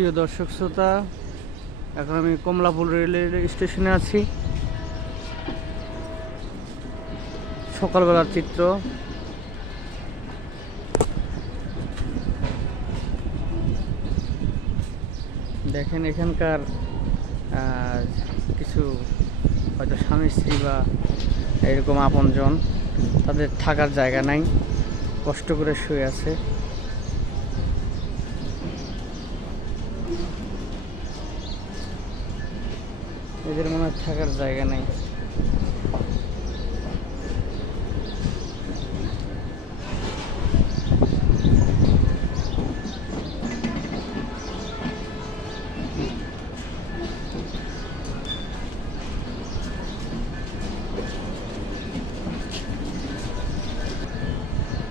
প্রিয় দর্শক শ্রোতা, এখন আমি কমলাপুর রেলের স্টেশনে আছি। সকালবেলার চিত্র। দেখেন এখানকার কিছু হয়তো স্বামী স্ত্রী বা এরকম আপনজন, তাদের থাকার জায়গা নাই, কষ্ট করে শুয়ে আছে। এদের মনে হয় থাকার জায়গা নেই।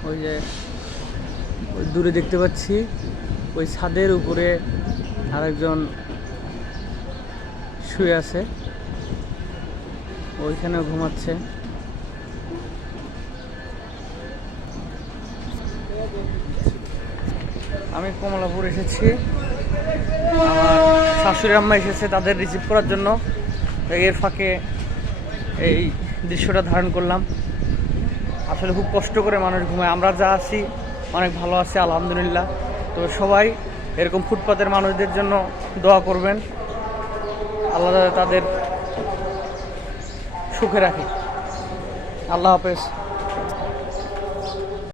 ওই যে ওই দূরে দেখতে পাচ্ছি, ওই ছাদের উপরে আরেকজন শুয়ে আছে, ওইখানেও ঘুমাচ্ছে। আমি কমলাপুর এসেছি, আমার শাশুড়ি আম্মা এসেছে তাদের রিসিভ করার জন্য। এর ফাঁকে এই দৃশ্যটা ধারণ করলাম। আসলে খুব কষ্ট করে মানুষ ঘুমায়, আমরা যা আছি অনেক ভালো আছি আলহামদুলিল্লাহ। তবে সবাই এরকম ফুটপাতের মানুষদের জন্য দোয়া করবেন, আল্লাহ তাদের সুখে রাখে। আল্লাহ হাফেজ।